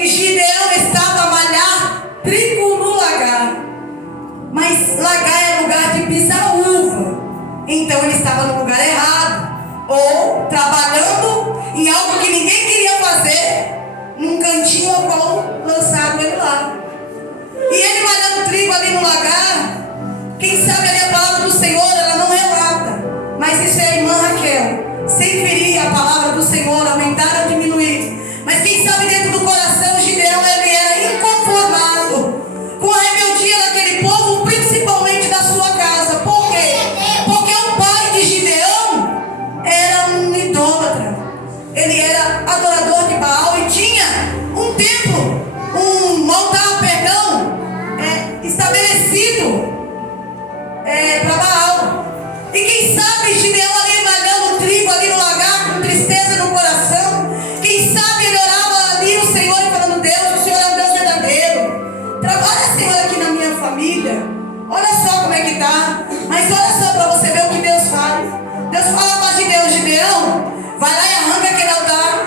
que Gideão estava a malhar trigo no lagar. Mas lagar é lugar de pisar uva. Então ele estava no lugar errado. Ou trabalhando em algo que ninguém queria fazer, num cantinho ao qual lançaram ele lá. E ele malhando trigo ali no lagar, quem sabe ali a palavra do Senhor, ela não relata. Mas isso é a irmã Raquel. Sem ferir a palavra do Senhor, aumentar ou diminuir. Mas quem sabe dentro do coração, Gideão, ele era inconformado com a rebeldia daquele povo, principalmente da sua casa. Por quê? Porque o pai de Gideão era um idólatra. Ele era adorador de Baal e tinha um templo, um altar, estabelecido para Baal. E quem sabe Gideão ali malhando trigo ali no lagar, com tristeza no coração, quem sabe ele orava ali o Senhor e falando: Deus, o Senhor é um Deus verdadeiro. Trabalha, Senhor, aqui na minha família. Olha só como é que está. Mas olha só para você ver o que Deus faz. Deus fala para Gideão: Gideão, vai lá e arranca aquele altar.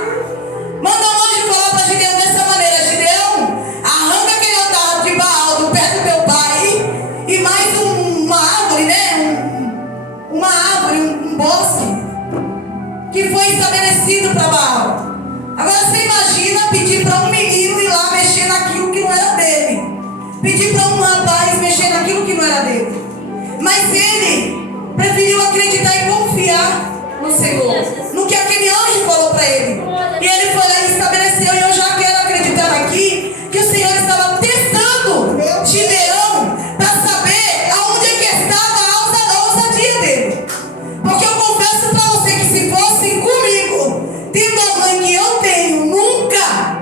Manda um anjo falar para Gideão dessa maneira: Gideão, arranca aquele altar de Baal do pé do teu pai, e mais uma árvore, né? Uma árvore, um bosque que foi estabelecido para Baal. Agora você imagina pedir para um menino ir lá mexer naquilo que não era dele, pedir para um rapaz mexer naquilo que não era dele. Mas ele preferiu acreditar e confiar no Senhor, no que aquele anjo falou para ele. E ele foi lá e estabeleceu. E eu já quero acreditar aqui que o Senhor estava testando Gideão para saber aonde é que estava a ousadia dele. Porque eu confesso para você que se fosse comigo, tendo a mãe que eu tenho, nunca,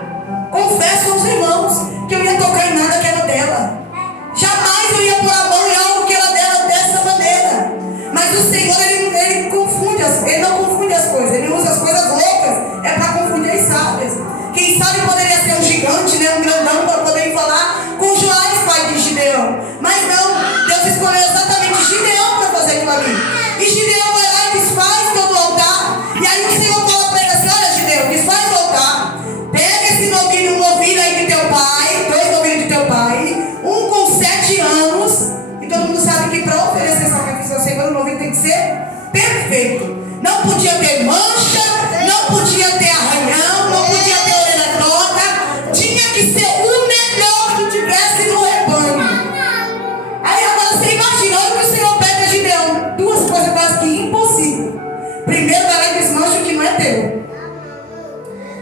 confesso aos irmãos, que eu ia tocar em nada que era dela. Jamais eu ia pôr a mão em algo que era dela dessa maneira. Mas o Senhor, ele confunde ele não confunde as coisas. Ele usa as coisas loucas, é para confundir as sábias. Quem sabe poderia ser um gigante, né, um grandão, para poder falar com Joás, pai de Gideão. Mas não, Deus escolheu exatamente Gideão para fazer aquilo ali. E Gideão vai lá e desfaz todo o altar. E aí o Senhor fala para ele assim: olha, Gideão, desfaz o altar, pega esse novilho, um novilho aí de teu pai, 2 novilhos de teu pai, um com 7 anos. E todo mundo sabe que para oferecer sacrifício ao Senhor, o novilho tem que ser perfeito. Não podia ter mancha, não podia ter arranhão, não podia ter orelha torta. Tinha que ser o melhor que tivesse no rebanho. Aí agora você imagina, olha o que o Senhor pede a Gideão. 2 coisas quase que impossíveis. Primeiro, vai lá e desmancha o que não é teu.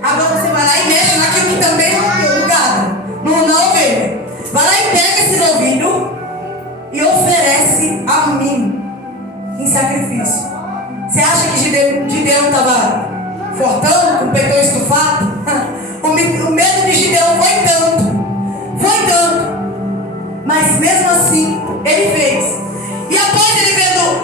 Agora você vai lá e mexe naquilo que também não é teu, no gado, na ovelha. Vai lá e pega esse novilho e oferece a mim em sacrifício. Você acha que Gideão estava fortão, com o peitão estufado? O medo de Gideão foi tanto. Mas mesmo assim, ele fez. E após ele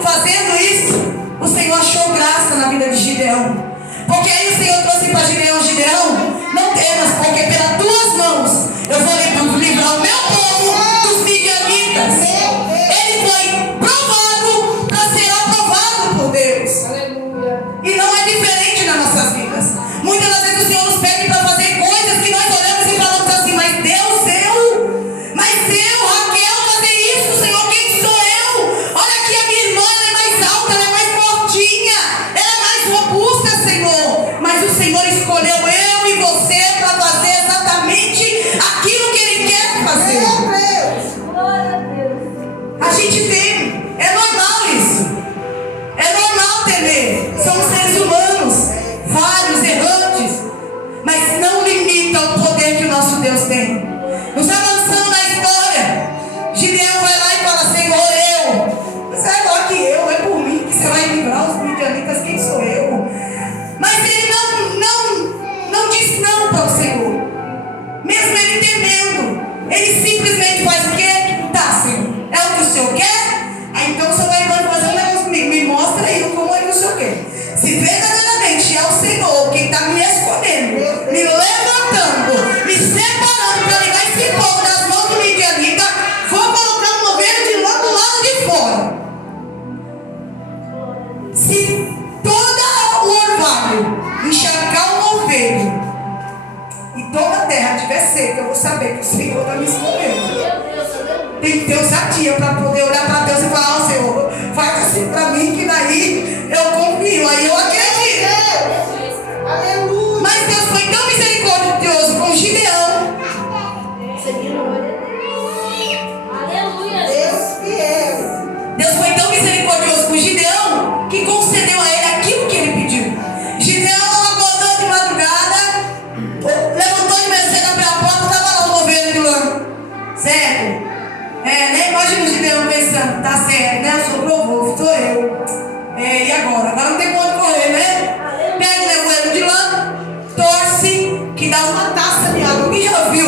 fazendo isso, o Senhor achou graça na vida de Gideão. Porque aí o Senhor trouxe para Gideão: Gideão, não temas, porque pelas tuas mãos eu vou livrar o meu povo dos midianitas. Ele foi provado para ser aprovado por Deus. E não é diferente nas nossas vidas. Muitas das vezes o Senhor nos pede para fazer coisas que nós olhamos e falamos assim: mas Deus, Raquel, fazer isso, Senhor, quem sou eu? Olha aqui, a minha irmã, ela é mais alta, ela é mais fortinha, ela é mais robusta, Senhor. Mas o Senhor escolheu eu e você para fazer exatamente aquilo que Ele quer fazer. A gente tem, é normal isso. É normal temer. Somos seres humanos, falhos, errantes, mas não limita o poder que o nosso Deus tem. Nos avançando na história, Gideão vai lá e fala: Senhor, você é maior que eu, é por mim que você vai livrar os midianitas, quem sou eu? Mas ele não diz não para o Senhor, mesmo ele temendo. Ele simplesmente faz o quê? Tá, Senhor, é o que o Senhor quer? Aí então o Senhor vai fazer um negócio comigo, me mostra aí como é que o Senhor quer. Se verdadeiramente é o Senhor quem está me escolhendo, me levantando, me separando para ligar esse povo das mãos do midianita, vou colocar um novilho de lá do lado de fora. Se todo o orvalho encharcar um novilho e toda a terra tivesse ousadia para poder olhar para Deus e falar: ó Senhor, faz assim para mim, que daí eu confio, aí eu acredito. Aleluia. Mas Deus foi tão misericordioso com Gideão. Aleluia. Deus foi tão misericordioso com Gideão que concedeu a ele aquilo que ele pediu. Gideão acordou de madrugada, levantou de manhã cedo, abriu a porta, estava lá o governo de lã. Certo? Nem imagina o Gideão pensando: tá certo, né? Eu sou o provo, sou eu. E agora? Agora não tem como correr, né? Pega o nevoeiro de lã, torce, que dá uma taça de água. Quem já viu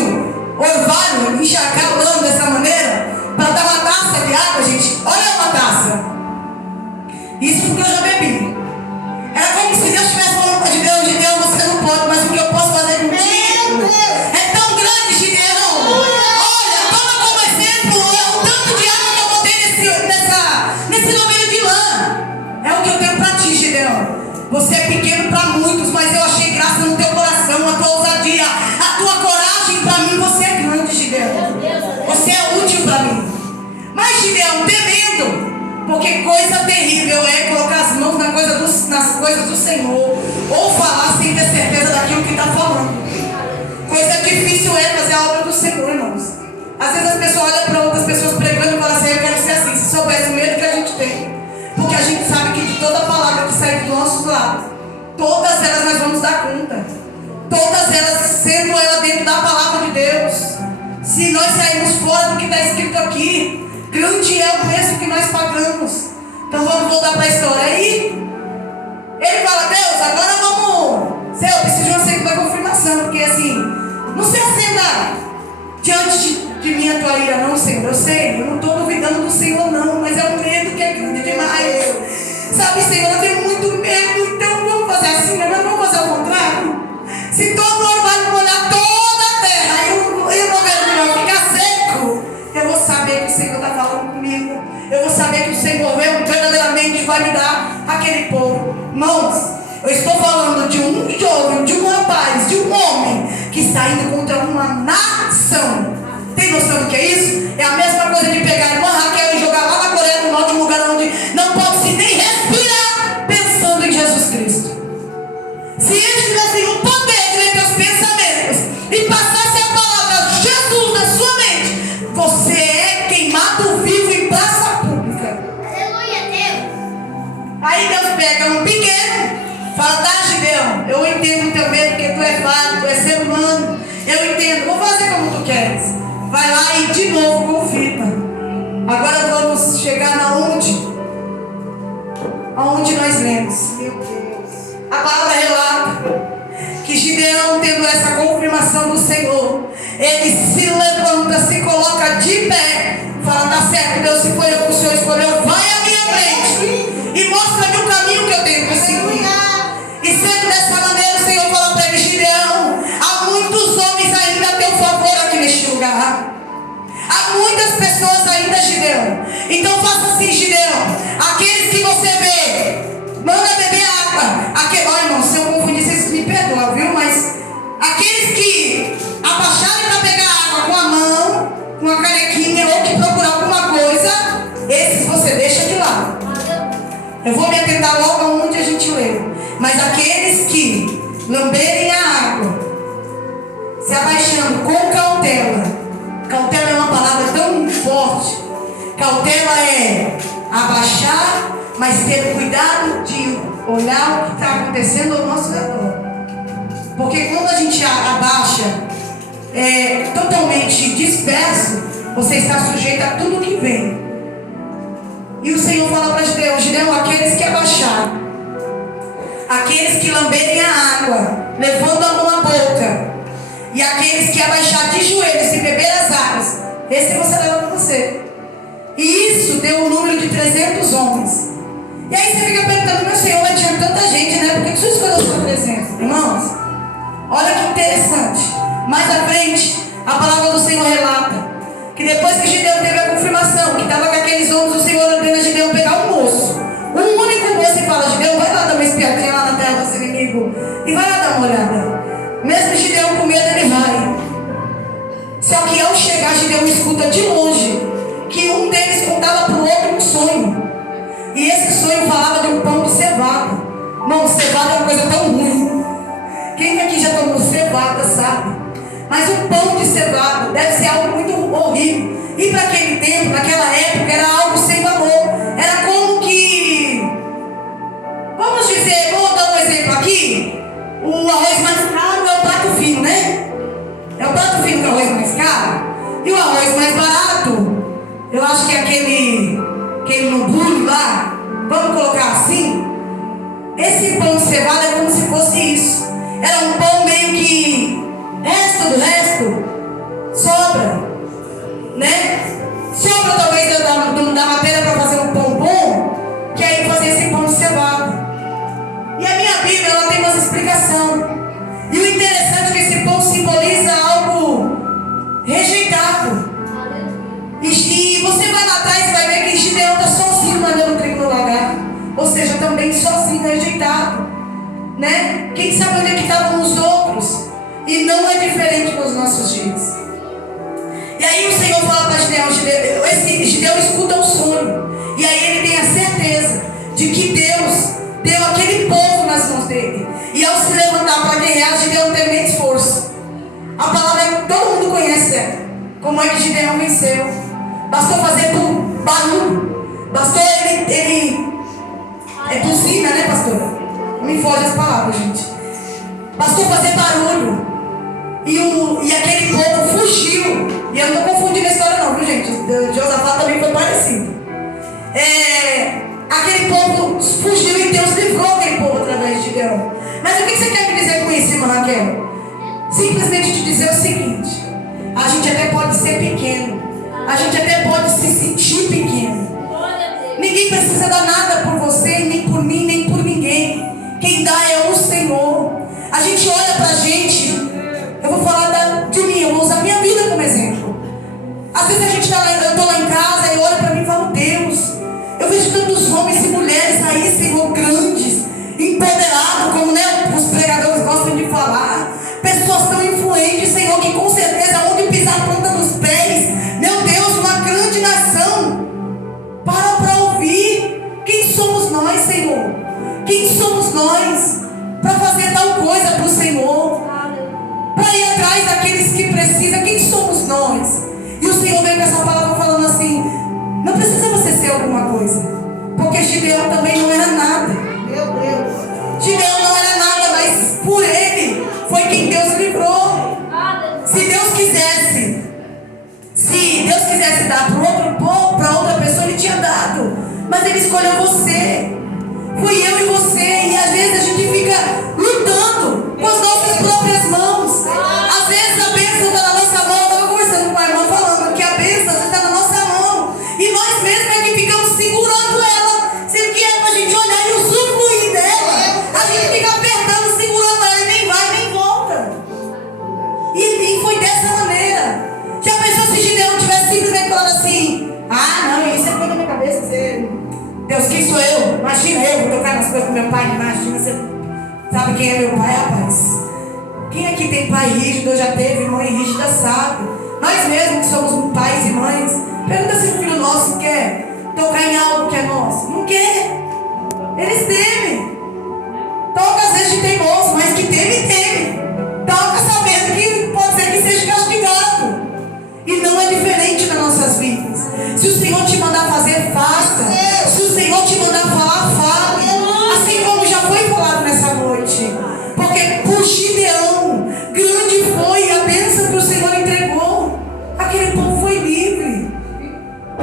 orvalho encharcar o lã dessa maneira? Para dar uma taça de água, gente, olha uma taça. Isso porque eu já bebi. Era como se Deus estivesse falando para Gideão: Gideão, você não pode, mas o que eu posso fazer contigo é tão grande, Gideão. Olha, toma como exemplo o tanto de água que eu botei nesse novilho de lã. É o que eu tenho para ti, Gideão. Você é pequeno para muitos, mas eu achei graça no teu coração, a tua ousadia, a tua coragem. Para mim você é grande, Gideão. Você é útil para mim. Mas Gideão, temendo, porque coisa terrível é colocar as mãos nas coisas do Senhor, ou falar sem ter certeza daquilo que está falando. Coisa difícil é fazer a obra do Senhor, irmãos. Às vezes as pessoas olham para outras pessoas pregando e falam assim: eu quero ser assim. Se soubesse o medo que a gente tem, porque a gente sabe que de toda palavra que sai dos nossos lados, todas elas nós vamos dar conta. Todas elas sendo ela dentro da palavra de Deus. Se nós sairmos fora do que está escrito aqui, grande é o preço que nós pagamos. Então vamos voltar para a história. Aí ele fala: Deus, agora vamos. Senhor, eu preciso de uma segunda confirmação, porque assim, não se acenda diante de mim a tua ira, não, Senhor. Eu sei, eu não estou duvidando do Senhor, não, mas é um medo que é grande demais. Sabe, Senhor, eu tenho muito medo. Então vamos fazer assim, né? Não vamos fazer o contrário. Se todo mundo vai molhar toda a terra e o governo vai ficar seco, eu vou saber que o Senhor está falando comigo. Eu vou saber que o Senhor verdadeiramente vai me dar aquele povo. Irmãos, eu estou falando de um jovem, de um rapaz, de um homem que está indo contra uma nação. Tem noção do que é isso? É a mesma coisa de pegar uma Raquel e jogar lá na Coreia do Norte, um lugar onde não pode se nem respirar pensando em Jesus Cristo. Se eles tivessem o poder de ler teus pensamentos e passasse a palavra Jesus na sua mente, você é queimado vivo em praça pública. Aleluia, Deus. Aí Deus pega um pequeno, fala: tá, Gideão, eu entendo o teu medo, porque tu é falho, tu é ser humano. Eu entendo, vou fazer como tu queres. Vai lá e de novo confirma. Agora vamos chegar aonde nós lemos. Meu Deus. A palavra relata que Gideão, tendo essa confirmação do Senhor, ele se levanta, se coloca de pé, fala: tá certo, Deus, se foi eu que o Senhor escolheu, vai à minha frente e mostra-me o caminho que eu tenho que seguir. E sendo dessa maneira, o Senhor fala para ele: Gideão, há muitos homens ainda a teu favor aqui neste lugar. Há muitas pessoas ainda, Gideão. Então faça assim, Gideão: aqueles que você vê, manda beber água. Olha, irmão, se eu confundir, vocês me perdoam, viu? Mas aqueles que abaixarem para pegar água com a mão, com uma canequinha, ou que procurar alguma coisa, esses você deixa de lado. Eu vou me atentar logo aonde a gente lê. Mas aqueles que lamberem a água, se abaixando com cautela. Cautela é uma palavra tão forte. Cautela é abaixar, mas ter cuidado de olhar o que está acontecendo ao nosso redor. Porque quando a gente abaixa totalmente disperso, você está sujeito a tudo que vem. E o Senhor fala para Gideão: Gideão, aqueles que abaixarem, aqueles que lamberem a água, levando a mão à boca, e aqueles que abaixar de joelhos e beber as águas, esse você leva para você. E isso deu um número de 300 homens. E aí você fica perguntando: meu Senhor, mas tinha tanta gente, né? Por que o Senhor escolheu só 300? Irmãos, olha que interessante. Mais à frente, a palavra do Senhor relata que depois que Gideão teve a confirmação que estava com aqueles homens, o Senhor ordena Gideão pegar um moço, um único moço, e fala: Gideão, vai lá dar uma espiadinha lá na terra dos inimigos e vai lá dar uma olhada. Mesmo Gideão com medo, ele vai. Só que ao chegar, Gideão escuta de longe que E um deles contava para o outro um sonho. E esse sonho falava de um pão de cevada. Não, cevada é uma coisa tão ruim. Quem aqui já tomou cevada sabe. Mas o pão de cevada deve ser algo muito horrível. E para aquele tempo, naquela época, era algo sem valor. Era como que, vamos dizer, vou dar um exemplo aqui. O arroz mais caro é o prato fino, né? É o prato fino que é o arroz mais caro. E o arroz mais barato, eu acho que é aquele no bulho lá, vamos colocar assim. Esse pão de cevada é como se fosse isso. Era um pão meio que resto do resto sobra, né? Sobra talvez da matéria para fazer um pão bom, que aí fazer esse pão de cevada. E a minha Bíblia ela tem uma explicação. E o interessante é que esse pão simboliza algo rejeitado. E você vai lá atrás e vai ver que Gideão está sozinho mandando trigo no lagar. Ou seja, também sozinho, rejeitado, né? Quem sabe onde é que estavam os outros? E não é diferente nos nossos dias. E aí o Senhor fala para Gideão, Gideão escuta o sonho. E aí ele tem a certeza de que Deus deu aquele povo nas mãos dele. E ao se levantar para guerrear, Gideão teve nem esforço. A palavra que todo mundo conhece como é que Gideão venceu. Bastou fazer barulho. Bastou ele é buzina, né, pastora? Não me foge as palavras, gente. Bastou fazer barulho. E aquele povo fugiu. E eu não estou confundindo a história não, viu, gente? Josafá também foi parecido. Aquele povo fugiu e Deus livrou aquele povo através de Gideão. Mas o que você quer me dizer com isso, irmã Raquel? Simplesmente te dizer o seguinte: a gente até pode ser pequeno, a gente até pode se sentir pequeno. Ninguém precisa dar nada por você, nem por mim, nem por ninguém. Quem dá é o Senhor. A gente olha pra gente. Eu vou falar de mim, eu vou usar minha vida como exemplo. Às vezes a gente eu estou lá em casa e olho para mim e falo: Deus, eu vejo tantos homens e mulheres aí, Senhor, grandes, empoderados, como né, os pregadores gostam de falar. Pessoas tão influentes, Senhor, que com certeza onde pisar a planta dos pés, meu Deus, uma grande nação. Para ouvir. Quem somos nós, Senhor? Quem somos nós para fazer tal coisa para o Senhor? Para ir atrás daqueles que precisam. Quem somos nós? E o Senhor veio com essa palavra falando assim: não precisa você ser alguma coisa, porque Gideão também não era nada. Meu Deus, Gideão não era nada, mas por ele foi quem Deus livrou. Se Deus quisesse dar para outra pessoa, ele tinha dado, mas ele escolheu você. Fui eu e você. E às vezes a gente fica lutando com as nossas próprias mãos. Às vezes a bênção está na nossa mão. Eu estava conversando com a irmã falando que a bênção está na nossa mão. E nós mesmos é que ficamos segurando ela. Sendo que é para a gente olhar e usufruir dela. A gente fica apertando, segurando ela e nem vai, nem volta. E foi dessa maneira. Já pensou se Gideão tivesse simplesmente falado assim: ah, não, isso é coisa da minha cabeça. Deus, quem sou eu? Imagina eu vou tocar nas coisas do meu pai. Imagina, você sabe quem é meu pai, rapaz? Quem aqui tem pai rígido, ou já teve mãe rígida, sabe? Nós mesmos que somos pais e mães, pergunta se o filho nosso quer tocar em algo que é nosso. Não quer. Eles temem. Toca às vezes de teimoso, mas que teme. Toca sabendo que pode ser que seja castigado. E não é diferente nas nossas vidas. Se o Senhor te mandar fazer, faça. Se o Senhor te mandar falar, fale. Assim como já foi falado nessa noite. Porque por Gideão, grande foi a bênção que o Senhor entregou. Aquele povo foi livre.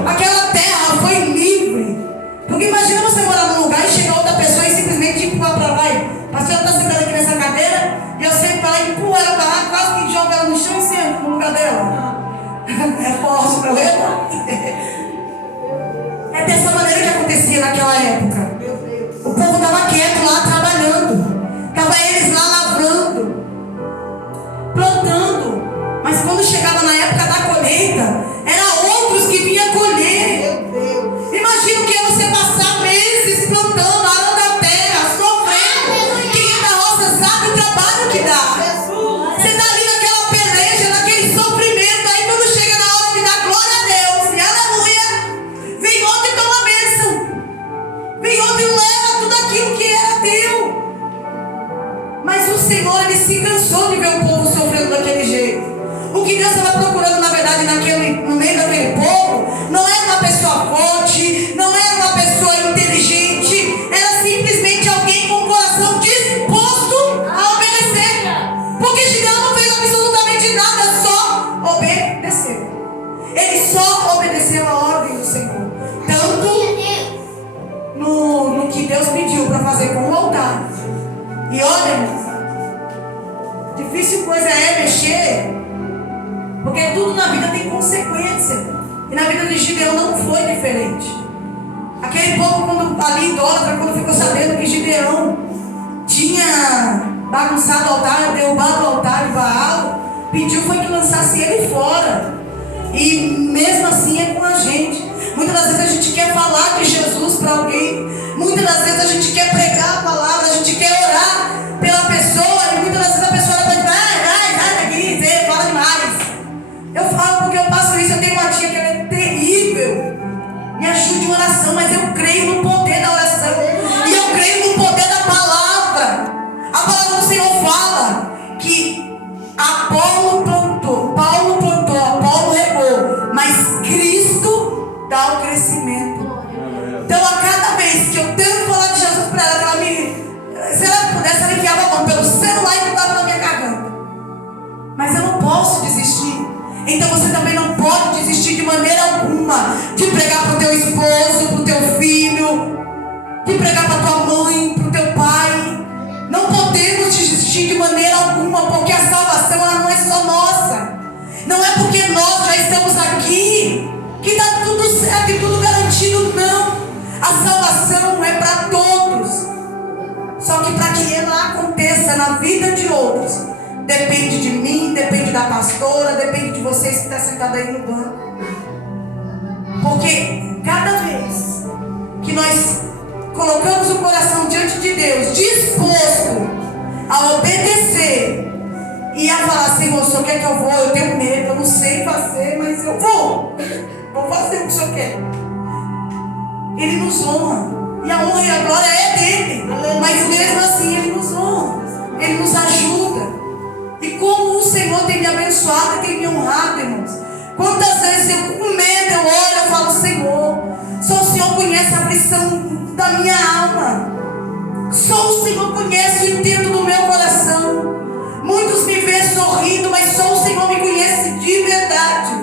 Aquela terra foi livre. Porque imagina você morar num lugar e chegar outra pessoa e simplesmente empurrar para lá. A senhora está sentada aqui nessa cadeira e eu sempre para lá e empurro ela para lá, quase que joga ela no chão e sento no lugar dela. É forte para ela. É dessa maneira que acontecia naquela época. O povo estava quieto lá trabalhando. Estava eles lá lavrando, plantando. Mas quando chegava na época da colheita, era outros que vinham colher. Imagina o que é você passar meses plantando, arando a terra, sofrendo. Quem é da roça sabe o trabalho que dá. Você está ali naquela peleja, naquele sofrimento. Aí quando chega na hora de dar glória a Deus, e aleluia, Senhor, ele se cansou de ver o povo sofrendo daquele jeito. O que Deus estava procurando, na verdade, no meio daquele povo, não era uma pessoa forte, não era uma pessoa inteligente, era simplesmente alguém com o coração disposto a obedecer. Porque Gideão não fez absolutamente nada, só obedeceu. Ele só obedeceu a ordem do Senhor. Tanto no que Deus pediu para fazer com o altar. E olha, irmãos, difícil coisa é mexer, porque tudo na vida tem consequência. E na vida de Gideão não foi diferente. Aquele povo, quando ali idólatra, quando ficou sabendo que Gideão tinha bagunçado o altar, derrubado o altar de Baal, pediu foi que lançasse ele fora. E mesmo assim é com a gente. Muitas das vezes a gente quer falar de Jesus para alguém. Muitas das vezes a gente quer pregar a palavra, a gente quer orar pela pessoa. E muitas das vezes a pessoa pode dizer, vai daqui, você fala demais. Eu falo porque eu passo isso. Eu tenho uma tia que ela é terrível. Me ajude em oração, mas eu creio no poder da oração. E eu creio no poder da palavra. A palavra do Senhor fala que Apolo plantou, Paulo plantou, Apolo regou, mas Cristo dá o crescimento. Então a cada vez que eu tento falar de Jesus para ela, se ela pudesse, ela enfiava a mão pelo celular e botava na minha garganta. Mas eu não posso desistir. Então você também não pode desistir de maneira alguma de pregar para o teu esposo, para o teu filho, de pregar para tua mãe, para o teu pai. Não podemos desistir de maneira alguma, porque a salvação ela não é só nossa. Não é porque nós já estamos aqui que está tudo certo e tudo garantido, não. A salvação é para todos. Só que para que ela aconteça na vida de outros, depende de mim, depende da pastora, depende de vocês que estão sentados aí no banco. Porque cada vez que nós colocamos o coração diante de Deus, disposto a obedecer e a falar, Senhor, o Senhor quer que eu vou? Eu tenho medo, eu não sei fazer, mas eu vou fazer o que o Senhor quer. Ele nos honra. E a honra e a glória é dele. Mas mesmo assim ele nos honra. Ele nos ajuda. E como o Senhor tem me abençoado e tem me honrado, irmãos. Quantas vezes eu com medo eu olho e falo, Senhor, só o Senhor conhece a aflição da minha alma. Só o Senhor conhece o intento do meu coração. Muitos me veem sorrindo, mas só o Senhor me conhece de verdade.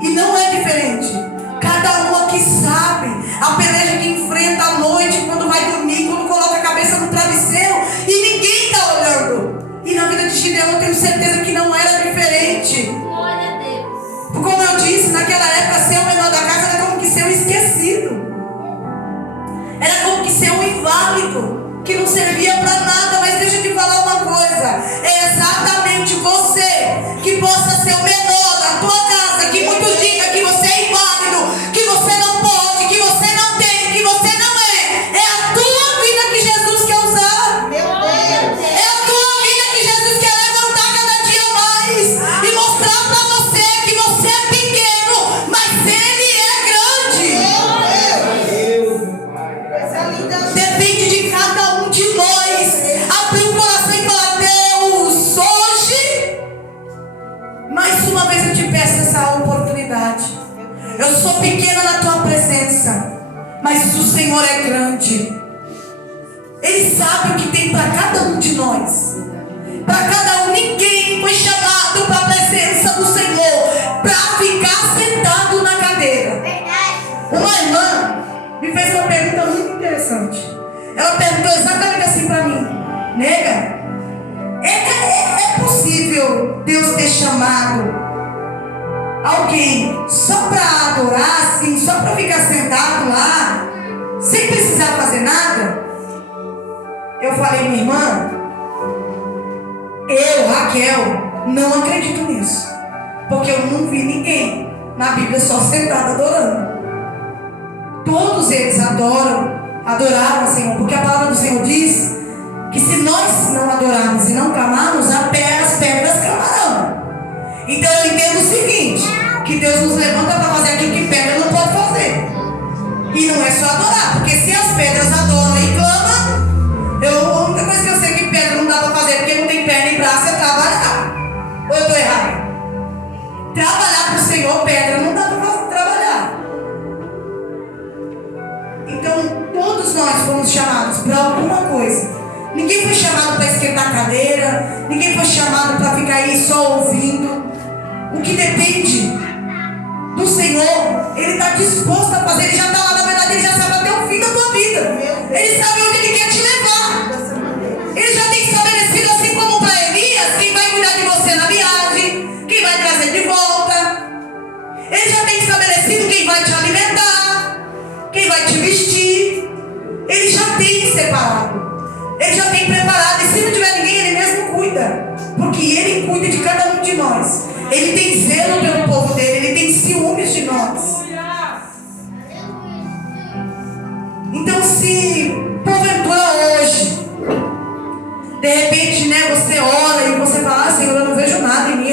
E não é diferente. Cada um aqui sabe a peleja que enfrenta à noite, quando vai dormir, quando coloca a cabeça no travesseiro e ninguém está olhando. E na vida de Gideão eu tenho certeza que não era diferente. Glória a Deus. Como eu disse, naquela época ser o menor da casa era como que ser um esquecido. Era como que ser um inválido, que não servia para nada. Mas deixa eu te falar uma coisa. É exatamente você que possa ser o menor da tua casa, que muitos digam que você é inválido, que você não pode, que você não tem, que você não é. É a tua vida que Jesus quer usar. É a tua vida que Jesus quer levantar cada dia mais e mostrar para você que você é pequeno, mas Ele é grande. Depende de cada um de nós abrir o coração e falar, Deus, hoje mais uma vez eu te peço essa oportunidade. Eu sou pequena na tua presença, mas o Senhor é grande. Ele sabe o que tem para cada um de nós. Para cada um, ninguém foi chamado para a presença do Senhor para ficar sentado na cadeira. Uma irmã me fez uma pergunta muito interessante. Ela perguntou exatamente assim para mim: nega, é possível Deus ter chamado alguém só para adorar, assim, só para ficar sentado lá, sem precisar fazer nada? Eu falei, minha irmã, eu, Raquel, não acredito nisso, porque eu não vi ninguém na Bíblia só sentado adorando. Todos eles adoraram o Senhor, porque a palavra do Senhor diz que se nós não adorarmos e não clamarmos, as pedras clamarão. Então eu entendo o seguinte, que Deus nos levanta para fazer aquilo que pedra não pode fazer. E não é só adorar, porque se as pedras adoram e clamam, a única coisa que eu sei que pedra não dá para fazer, porque Trabalhar para o Senhor, pedra, não dá para trabalhar. Então, todos nós fomos chamados para alguma coisa. Ninguém foi chamado para esquentar a cadeira. Ninguém foi chamado para ficar aí só ouvindo. O que depende do Senhor, Ele está disposto a fazer. Ele já está lá, na verdade, Ele já sabe até o fim da tua vida. Ele sabe onde Ele quer te levar. Ele já tem estabelecido, assim como para Elias, quem vai cuidar de você na viagem, quem vai trazer de volta. Ele já tem estabelecido quem vai te alimentar, quem vai te vestir. Ele já tem separado. Ele já tem preparado. E se não tiver ninguém, Ele mesmo cuida. Porque Ele cuida de cada um de nós. Ele tem zelo pelo povo dele. Ele tem ciúmes de nós. Então, se porventura hoje, de repente, né, você ora e você fala: ah, Senhor, eu não vejo nada em mim.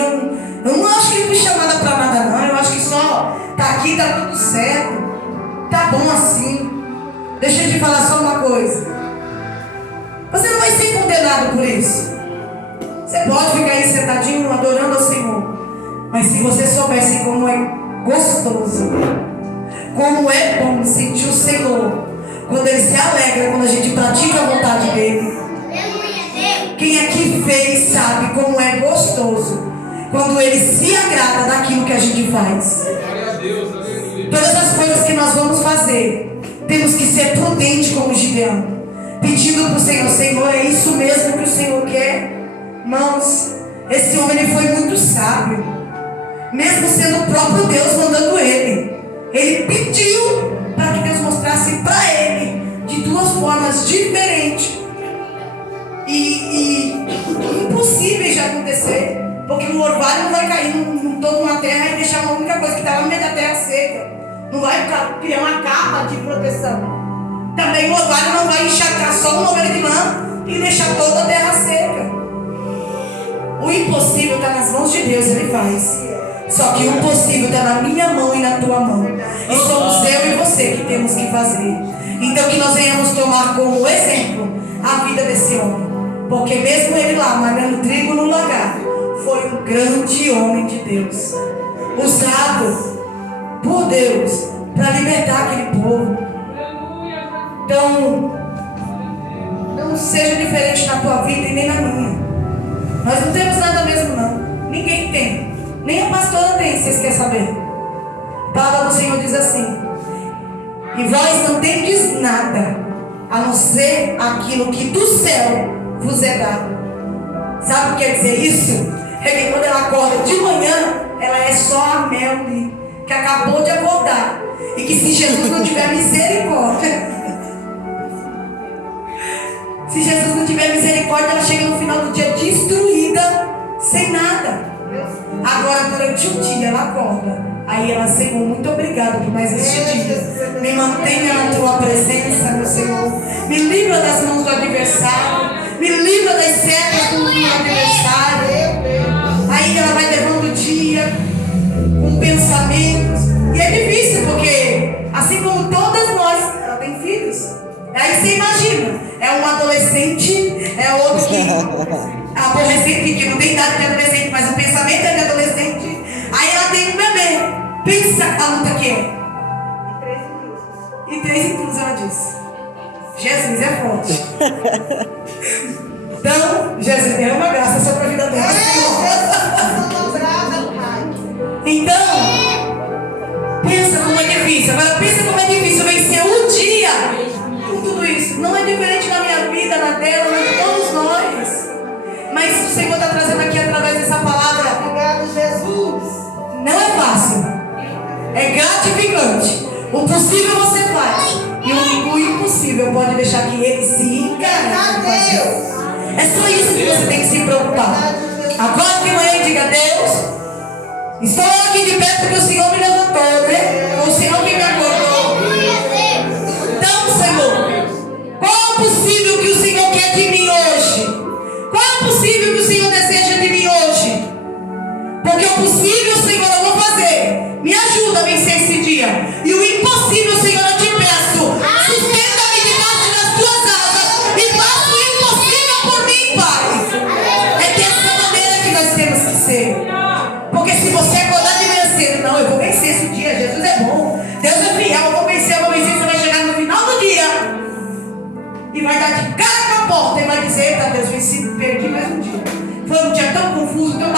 Eu não acho que Ele me chamada para nada, não. Eu acho que só tá aqui, tá tudo certo. Tá bom assim. Deixa eu te falar só uma coisa. Você não vai ser condenado por isso. Você pode ficar aí sentadinho adorando ao Senhor. Mas se você soubesse como é gostoso, como é bom sentir o Senhor, quando Ele se alegra, quando a gente pratica a vontade dEle. Quem aqui fez sabe como é gostoso quando Ele se agrada daquilo que a gente faz. Todas as coisas que nós vamos fazer, temos que ser prudentes como Gideão, pedindo para o Senhor: Senhor, é isso mesmo que o Senhor quer? Irmãos, esse homem ele foi muito sábio. Mesmo sendo o próprio Deus mandando ele pediu para que Deus mostrasse para ele de duas formas diferentes e impossíveis de acontecer, porque o orvalho não vai cair em toda uma terra e deixar uma única coisa que está lá no meio da terra seca. Não vai criar uma capa de proteção. Também o orvalho não vai encharcar só uma ovelha de lã e deixar toda a terra seca. O impossível está nas mãos de Deus, Ele faz. Só que o possível está na minha mão e na tua mão. E somos eu e você que temos que fazer. Então que nós venhamos tomar como exemplo a vida desse homem. Porque mesmo ele lá, malhando trigo no lagar, foi um grande homem de Deus. Usado por Deus para libertar aquele povo. Então, não seja diferente na tua vida e nem na minha. Nós não temos nada mesmo não. Ninguém tem. Nem a pastora tem, vocês querem saber. A palavra do Senhor diz assim: e vós não tendes nada, a não ser aquilo que do céu vos é dado. Sabe o que quer dizer isso? É que quando ela acorda de manhã, ela é só a Melly, que acabou de acordar. E que se Jesus não tiver misericórdia, se Jesus não tiver misericórdia, ela chega no final do dia destruída, sem nada. Agora, durante o dia, ela acorda. Aí ela: Senhor, muito obrigada por mais este dia. Me mantenha na tua presença, meu Senhor. Me livra das mãos do adversário. Me livra das setas do adversário. Aí ela vai levando o dia com pensamentos. E é difícil, porque assim como todas nós, ela tem filhos. Aí você imagina, é um adolescente, é outro que adolescente, que não tem idade de adolescente, mas o pensamento é de adolescente. Aí ela tem um bebê. Pensa a luta que é. E 3 intrusos, ela diz. Jesus é forte. Então, Jesus tem uma graça sobre a vida dela. Então, pensa como é difícil. Agora pensa como é difícil vencer um dia com tudo isso. Não é diferente na minha vida, na dela, de todos nós. Mas o Senhor está trazendo aqui através dessa palavra. Obrigado, Jesus. Não é fácil. É gratificante. O possível você faz. E o impossível pode deixar que ele se encarregue. É só isso que você tem que se preocupar. Agora de manhã diga: Deus, estou aqui de pé porque o Senhor me levantou, né? Foi o Senhor que me acordou. Então, Senhor, qual é o possível que o Senhor quer de mim hoje? Qual é o possível que o Senhor deseja de mim hoje? Porque o possível, Senhor, eu vou fazer. Me ajuda a vencer esse dia. E o impossível, Senhor, eu te peço. Sustenta-me debaixo das tuas asas e faça o impossível por mim, Pai. É dessa maneira que nós temos que ser. Porque se você acordar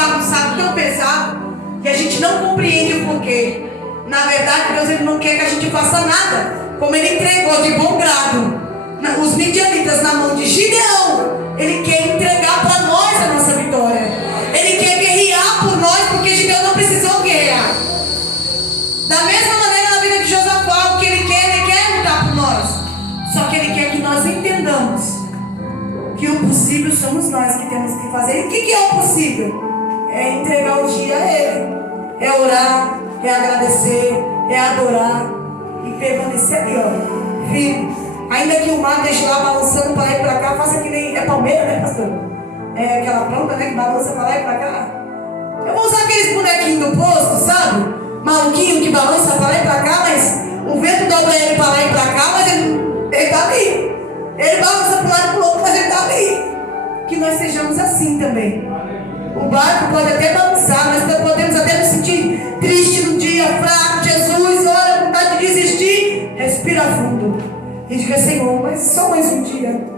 bagunçado, tão pesado, que a gente não compreende o porquê. Na verdade, Deus ele não quer que a gente faça nada, como Ele entregou de bom grado os midianitas na mão de Gideão. Ele quer entregar para nós a nossa vitória. Ele quer guerrear por nós, porque Gideão não precisou guerrear. Da mesma maneira na vida de Josafá, o que ele quer lutar por nós. Só que Ele quer que nós entendamos que o possível somos nós que temos que fazer. E o que é o possível? É entregar o dia a Ele. É orar, é agradecer, é adorar e permanecer ali, ó, firme. Ainda que o mar deixe lá balançando para lá e para cá, faça que nem é palmeira, né, pastor? É aquela planta, né, que balança para lá e para cá. Eu vou usar aqueles bonequinhos do posto, sabe? Maluquinho que balança para lá e para cá, mas o vento dobra ele para lá e para cá, mas ele tá ali. Ele balança para um lado e para o outro, mas ele tá ali. Que nós sejamos assim também. O barco pode até balançar, nós podemos até nos sentir triste num dia, fraco. Jesus, olha, vontade de desistir. Respira fundo e diga: Senhor, mas só mais um dia.